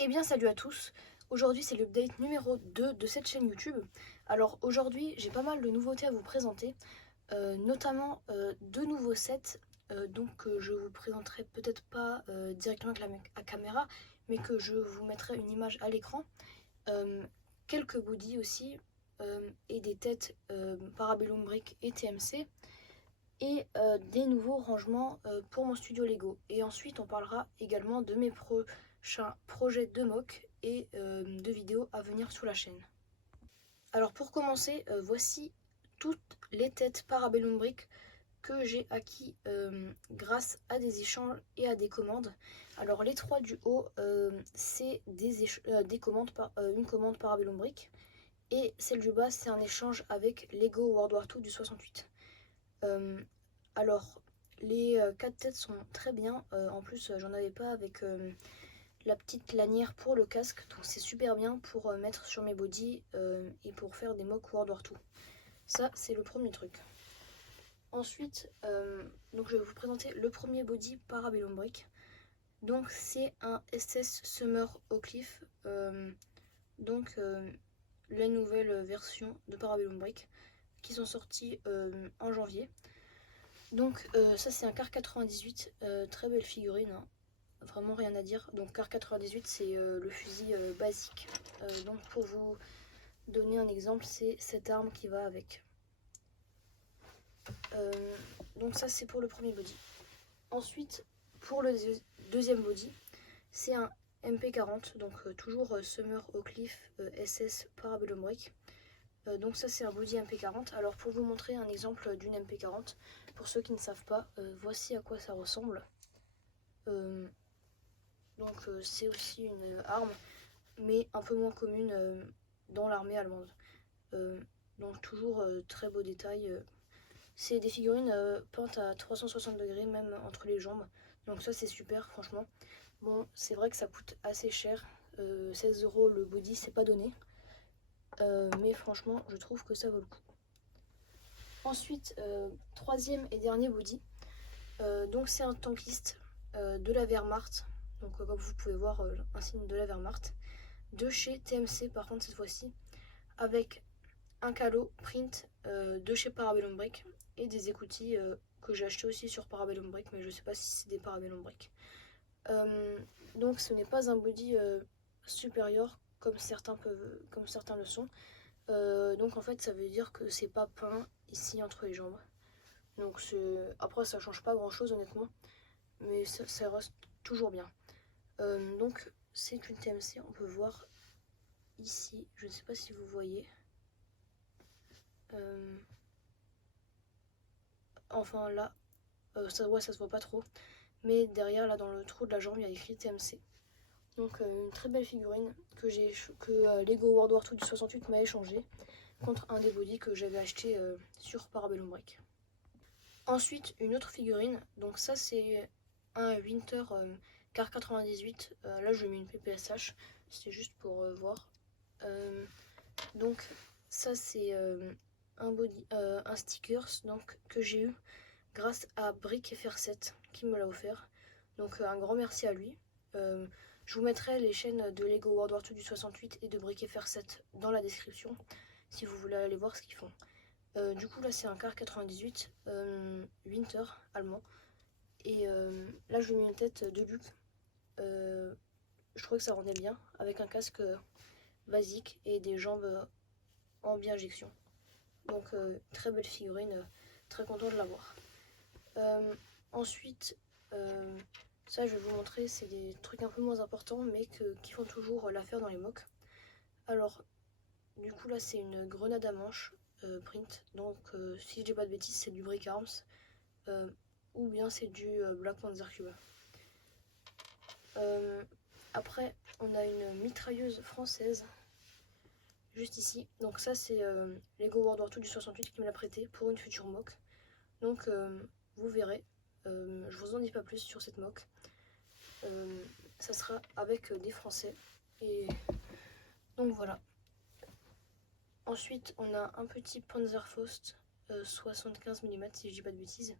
Eh bien salut à tous, aujourd'hui c'est l'update numéro 2 de cette chaîne YouTube. Alors aujourd'hui j'ai pas mal de nouveautés à vous présenter, notamment deux nouveaux sets, je vous présenterai peut-être pas directement avec la caméra, mais que je vous mettrai une image à l'écran. Euh, Quelques goodies aussi, et des têtes Parabellum Brick et TMC, et des nouveaux rangements pour mon studio Lego. Et ensuite on parlera également de mes prochains projets de mock et de vidéos à venir sur la chaîne. Alors pour commencer, voici toutes les têtes Parabellum Brick que j'ai acquis grâce à des échanges et à des commandes. Alors les trois du haut, c'est des commandes une commande Parabellum Brick, et celle du bas c'est un échange avec Lego World War II du 68. Euh, alors, les 4 têtes sont très bien. En plus, j'en avais pas avec la petite lanière pour le casque. Donc, c'est super bien pour mettre sur mes bodys et pour faire des mock World War II. Ça, c'est le premier truc. Ensuite, je vais vous présenter le premier body Parabellum Brick. Donc, c'est un SS Summer Oak-Leaf. Les nouvelles versions de Parabellum Brick qui sont sorties en janvier. Ça c'est un Car 98, très belle figurine, hein. Vraiment rien à dire. Donc Car 98 c'est le fusil basique. Donc pour vous donner un exemple, c'est cette arme qui va avec. Euh, donc ça c'est pour le premier body. Ensuite pour le deuxième body, c'est un MP40, donc toujours Summer Oak-Leaf SS Parabellum Brick. Donc ça c'est un body MP40. Alors pour vous montrer un exemple d'une MP40, pour ceux qui ne savent pas, voici à quoi ça ressemble. C'est aussi une arme, mais un peu moins commune dans l'armée allemande. Donc toujours très beau détail. C'est des figurines peintes à 360 degrés même entre les jambes. Donc ça c'est super franchement. Bon c'est vrai que ça coûte assez cher. 16 € le body, c'est pas donné. Mais franchement je trouve que ça vaut le coup. Ensuite, troisième et dernier body. Donc c'est un tankiste de la Wehrmacht. Donc comme vous pouvez voir, un signe de la Wehrmacht. De chez TMC par contre cette fois-ci. Avec un calo print de chez Parabellum Brick. Et des écoutilles que j'ai acheté aussi sur Parabellum Brick. Mais je sais pas si c'est des Parabellum Brick. Donc ce n'est pas un body supérieur comme certains le sont. Donc en fait ça veut dire que c'est pas peint ici entre les jambes. Donc après ça change pas grand chose honnêtement, mais ça reste toujours bien. Donc c'est une TMC, on peut voir ici, je ne sais pas si vous voyez. Enfin là, ça se voit pas trop, mais derrière là dans le trou de la jambe il y a écrit TMC. Donc une très belle figurine que Lego World War II du 68 m'a échangé contre un des bodys que j'avais acheté sur Parabellum Brick. Ensuite, une autre figurine, donc ça c'est un Winter Car 98, là je mets une PPSH, c'est juste pour voir. Donc ça c'est un stickers donc, que j'ai eu grâce à Brick FR7 qui me l'a offert. Donc un grand merci à lui. Je vous mettrai les chaînes de Lego World War II du 68 et de Brick FR7 dans la description si vous voulez aller voir ce qu'ils font. Du coup là c'est un Car 98 Winter allemand. Et là je lui ai mis une tête de Luc. Je trouvais que ça rendait bien avec un casque basique et des jambes en bi-injection. Donc très belle figurine, très content de l'avoir. Ensuite, ça je vais vous montrer, c'est des trucs un peu moins importants mais qui font toujours l'affaire dans les mocks. Alors du coup là c'est une grenade à manche print. Donc si je dis pas de bêtises c'est du Brick Arms. Ou bien c'est du Black Panzer Cuba. Après on a une mitrailleuse française juste ici. Donc ça c'est Lego World War II du 68 qui me l'a prêté pour une future mock. Donc vous verrez. Je vous en dis pas plus sur cette mock. Ça sera avec des Français. Et donc voilà. Ensuite on a un petit Panzerfaust 75 mm si je dis pas de bêtises,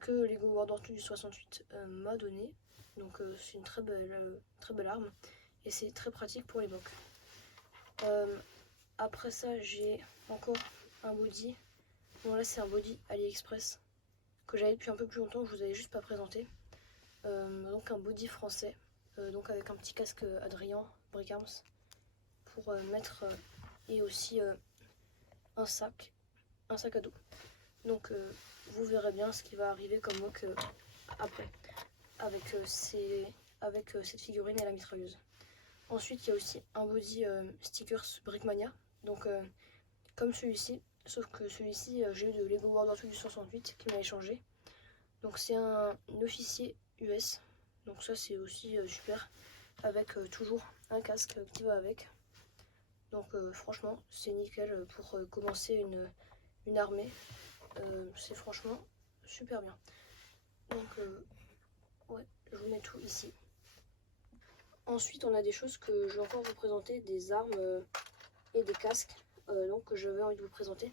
que Lego World War II du 68 m'a donné. Donc c'est une très belle arme. et c'est très pratique pour les mocs. Après ça, j'ai encore un body. Bon, là c'est un body AliExpress que j'avais depuis un peu plus longtemps, je vous avais juste pas présenté. Donc un body français, donc avec un petit casque Adrien Brickarms pour mettre, et aussi un sac à dos. Donc vous verrez bien ce qui va arriver comme mock après avec, cette figurine et la mitrailleuse. Ensuite il y a aussi un body stickers Brickmania, donc comme celui-ci, sauf que celui-ci j'ai eu de Lego World War II du 68 qui m'a échangé. Donc c'est un officier US, donc ça c'est aussi super, avec toujours un casque qui va avec. Donc franchement c'est nickel pour commencer une armée, c'est franchement super bien. Donc ouais, je vous mets tout ici. Ensuite on a des choses que je vais encore vous présenter, des armes et des casques, donc que j'avais envie de vous présenter.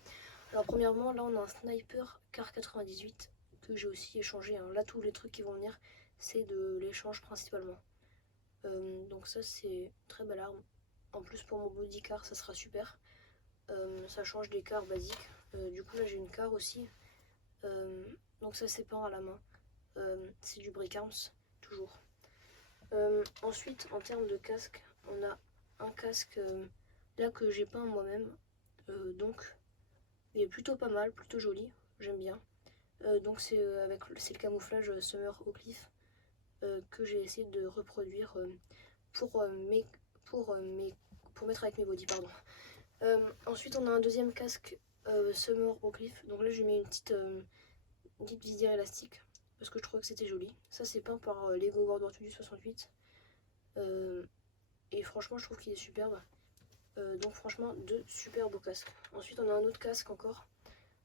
Alors premièrement, là on a un sniper Car 98 que j'ai aussi échangé, hein. Là tous les trucs qui vont venir c'est de l'échange principalement. Donc ça c'est très belle arme. En plus pour mon body car ça sera super. Ça change des cars basiques. Du coup là j'ai une car aussi. Donc ça c'est peint à la main. C'est du Brickarms toujours. Ensuite en termes de casque, on a un casque là que j'ai peint moi-même. Donc il est plutôt pas mal, plutôt joli, j'aime bien. Donc c'est le camouflage Summer Oak Leaf que j'ai essayé de reproduire pour mettre avec mes body, pardon. Ensuite on a un deuxième casque Summer Oak Leaf, donc là je mets une petite visière élastique parce que je trouvais que c'était joli. Ça c'est peint par Lego World War II du 68 et franchement je trouve qu'il est superbe. Donc franchement deux super beaux casques. Ensuite on a un autre casque encore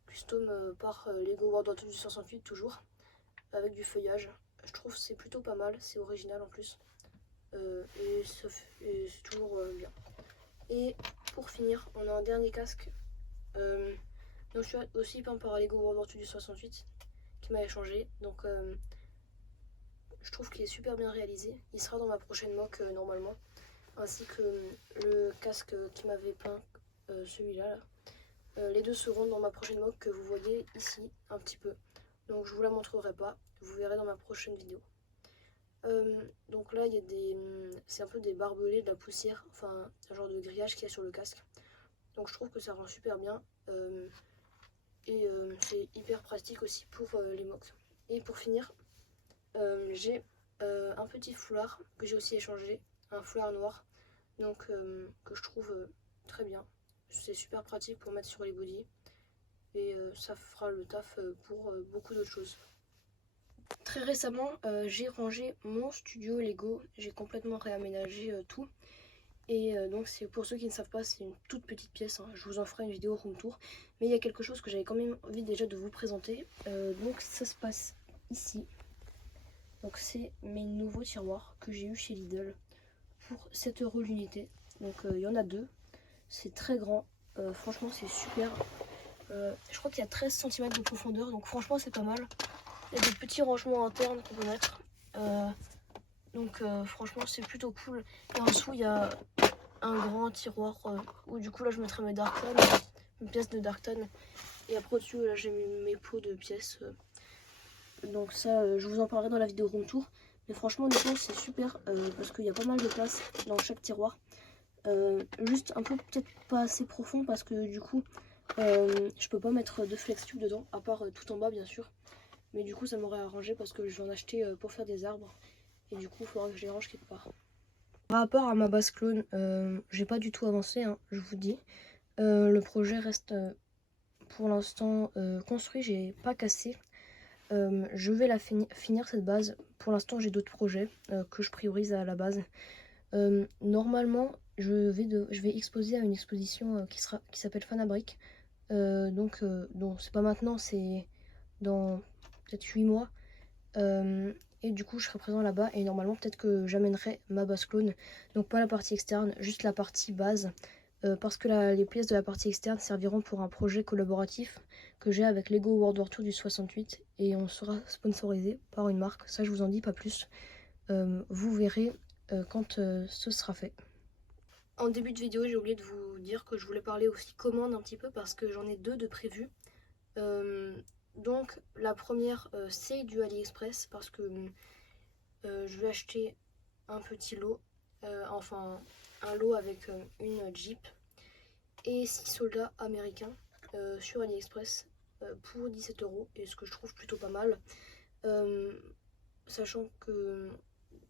custom par Lego World War II du 68 toujours, avec du feuillage. Je trouve que c'est plutôt pas mal, c'est original en plus, et c'est toujours bien. Et pour finir on a un dernier casque, donc je suis aussi peint par Lego World War II du 68 qui m'a échangé, donc je trouve qu'il est super bien réalisé. Il sera dans ma prochaine mock normalement, ainsi que le casque qui m'avait peint, celui-là là. Les deux seront dans ma prochaine mock que vous voyez ici un petit peu, donc je vous la montrerai pas, vous verrez dans ma prochaine vidéo. Donc là il y a c'est un peu des barbelés, de la poussière, enfin un genre de grillage qu'il y a sur le casque, donc je trouve que ça rend super bien, et c'est hyper pratique aussi pour les mocks. Et pour finir j'ai un petit foulard que j'ai aussi échangé, un foulard noir, donc que je trouve très bien. C'est super pratique pour mettre sur les bodys et ça fera le taf pour beaucoup d'autres choses. Très récemment j'ai rangé mon studio Lego, j'ai complètement réaménagé tout. Et donc c'est pour ceux qui ne savent pas, c'est une toute petite pièce, hein. Je vous en ferai une vidéo room tour. Mais il y a quelque chose que j'avais quand même envie déjà de vous présenter. Donc ça se passe ici. Donc c'est mes nouveaux tiroirs que j'ai eu chez Lidl pour 7 € l'unité. Donc il y en a deux. C'est très grand. Franchement c'est super. Je crois qu'il y a 13 cm de profondeur. Donc franchement c'est pas mal. Il y a des petits rangements internes qu'on peut mettre. Donc franchement c'est plutôt cool. Et en dessous il y a un grand tiroir où du coup là je mettrai mes Darkton, mes pièces de Darkton. Et après au-dessus là j'ai mis mes pots de pièces. Donc ça je vous en parlerai dans la vidéo room tour. Mais franchement honnêtement c'est super parce qu'il y a pas mal de place dans chaque tiroir. Juste un peu peut-être pas assez profond parce que du coup je peux pas mettre de flex tube dedans, à part tout en bas bien sûr. Mais du coup ça m'aurait arrangé parce que je vais en acheter pour faire des arbres. Et du coup il faudra que je les range quelque part. Par rapport à ma base clone, j'ai pas du tout avancé, hein, je vous dis. Le projet reste pour l'instant construit, j'ai pas cassé. Je vais la finir cette base. Pour l'instant j'ai d'autres projets que je priorise à la base. Normalement je vais exposer à une exposition qui s'appelle Fanabric. Donc c'est pas maintenant, c'est dans peut-être 8 mois. Et du coup je serai présent là-bas et normalement peut-être que j'amènerai ma base clone, donc pas la partie externe, juste la partie base, parce que les pièces de la partie externe serviront pour un projet collaboratif que j'ai avec Lego World War II du 68 et on sera sponsorisé par une marque, ça je vous en dis pas plus, vous verrez quand ce sera fait. En début de vidéo, j'ai oublié de vous dire que je voulais parler aussi commande un petit peu parce que j'en ai deux de prévues. Donc la première c'est du AliExpress parce que je vais acheter un petit lot, enfin un lot avec une Jeep et 6 soldats américains sur AliExpress pour 17 € et ce que je trouve plutôt pas mal. Sachant que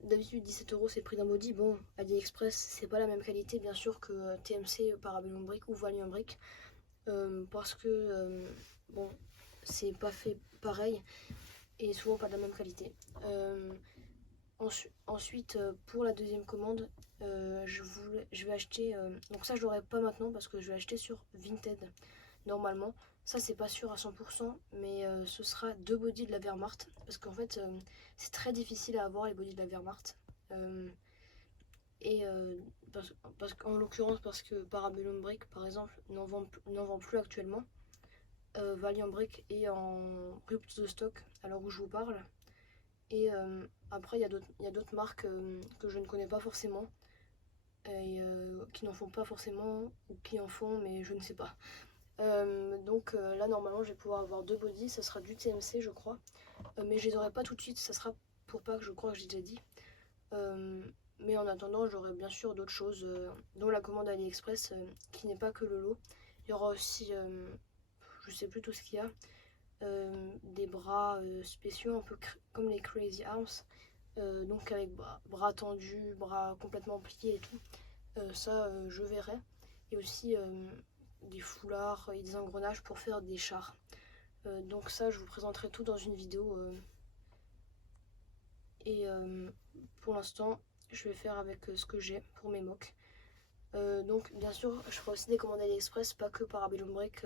d'habitude 17 € c'est le prix d'un body. Bon, AliExpress c'est pas la même qualité bien sûr que TMC, Parabellum Brick ou Valium Brick parce que bon, c'est pas fait pareil et souvent pas de la même qualité. Ensuite, pour la deuxième commande, je vais acheter, donc ça je l'aurai pas maintenant parce que je vais acheter sur Vinted normalement. Ça c'est pas sûr à 100%, mais ce sera deux bodies de la Wehrmacht parce qu'en fait c'est très difficile à avoir les bodies de la Wehrmacht. Et parce qu'en l'occurrence parce que Parabellum Brick par exemple n'en vend plus actuellement. Valium Brick est en rupture de stock à l'heure où je vous parle. Et après, il y a d'autres marques que je ne connais pas forcément et qui n'en font pas forcément ou qui en font, mais je ne sais pas. Donc là, normalement, je vais pouvoir avoir deux bodies. Ça sera du TMC, je crois. Mais je les aurai pas tout de suite. Ça sera pour pas que je crois que j'ai déjà dit. Mais en attendant, j'aurai bien sûr d'autres choses, dont la commande AliExpress qui n'est pas que le lot. Il y aura aussi, je sais plus tout ce qu'il y a. Des bras spéciaux un peu comme les Crazy Arms, donc avec bras tendus, bras complètement pliés et tout. Ça je verrai. Et aussi des foulards et des engrenages pour faire des chars. Donc ça je vous présenterai tout dans une vidéo. Et pour l'instant je vais faire avec ce que j'ai pour mes mocks. Donc bien sûr je ferai aussi des commandes AliExpress, pas que Parabellum Break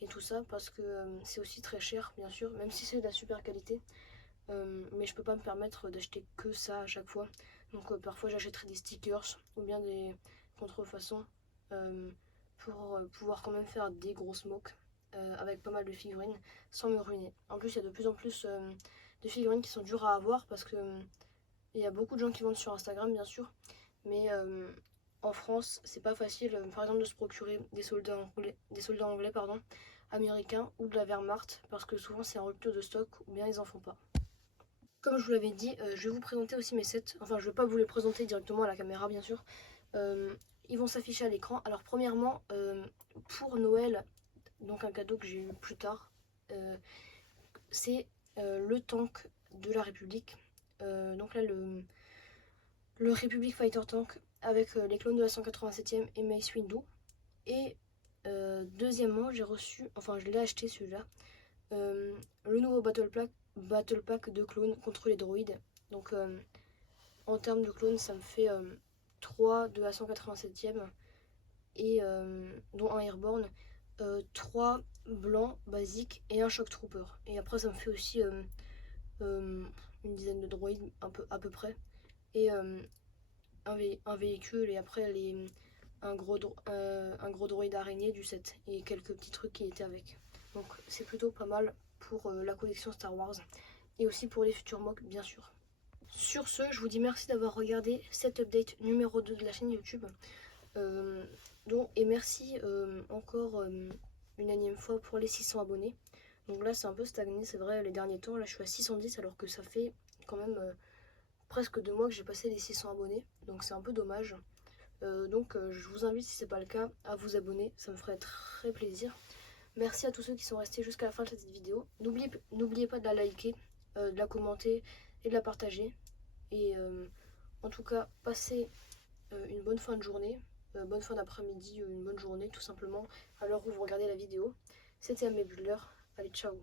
et tout ça parce que c'est aussi très cher bien sûr, même si c'est de la super qualité. Mais je peux pas me permettre d'acheter que ça à chaque fois. Donc parfois j'achèterai des stickers ou bien des contrefaçons pour pouvoir quand même faire des gros smokes avec pas mal de figurines sans me ruiner. En plus il y a de plus en plus de figurines qui sont dures à avoir parce que il y a beaucoup de gens qui vendent sur Instagram bien sûr, mais en France c'est pas facile par exemple de se procurer des soldats anglais pardon, américains ou de la Wehrmacht parce que souvent c'est en rupture de stock ou bien ils en font pas. Comme je vous l'avais dit, je vais vous présenter aussi mes sets. Enfin, je ne vais pas vous les présenter directement à la caméra, bien sûr. Ils vont s'afficher à l'écran. Alors, premièrement, pour Noël, donc un cadeau que j'ai eu plus tard, c'est le tank de la République. Donc là, le Republic Fighter Tank avec les clones de la 187e et Mace Windu. Et deuxièmement, j'ai reçu, enfin, je l'ai acheté celui-là, le nouveau Battle Pack de clones contre les droïdes. Donc en termes de clones ça me fait 3 de la 187e et dont un Airborne, 3 blancs basiques et un Shock Trooper. Et après ça me fait aussi une dizaine de droïdes à peu près et un véhicule et après un gros droïde araignée du set et quelques petits trucs qui étaient avec. Donc c'est plutôt pas mal pour la collection Star Wars et aussi pour les futurs mocks bien sûr. Sur ce, je vous dis merci d'avoir regardé cet update numéro 2 de la chaîne YouTube. Et merci encore une énième fois pour les 600 abonnés. Donc là c'est un peu stagné, c'est vrai les derniers temps, là je suis à 610 alors que ça fait quand même presque 2 mois que j'ai passé les 600 abonnés. Donc c'est un peu dommage. Je vous invite si c'est pas le cas à vous abonner, ça me ferait très plaisir. Merci à tous ceux qui sont restés jusqu'à la fin de cette vidéo. N'oubliez pas de la liker, de la commenter et de la partager. Et en tout cas, passez une bonne fin de journée, bonne fin d'après-midi, une bonne journée tout simplement à l'heure où vous regardez la vidéo. C'était Amé Buller. Allez, ciao!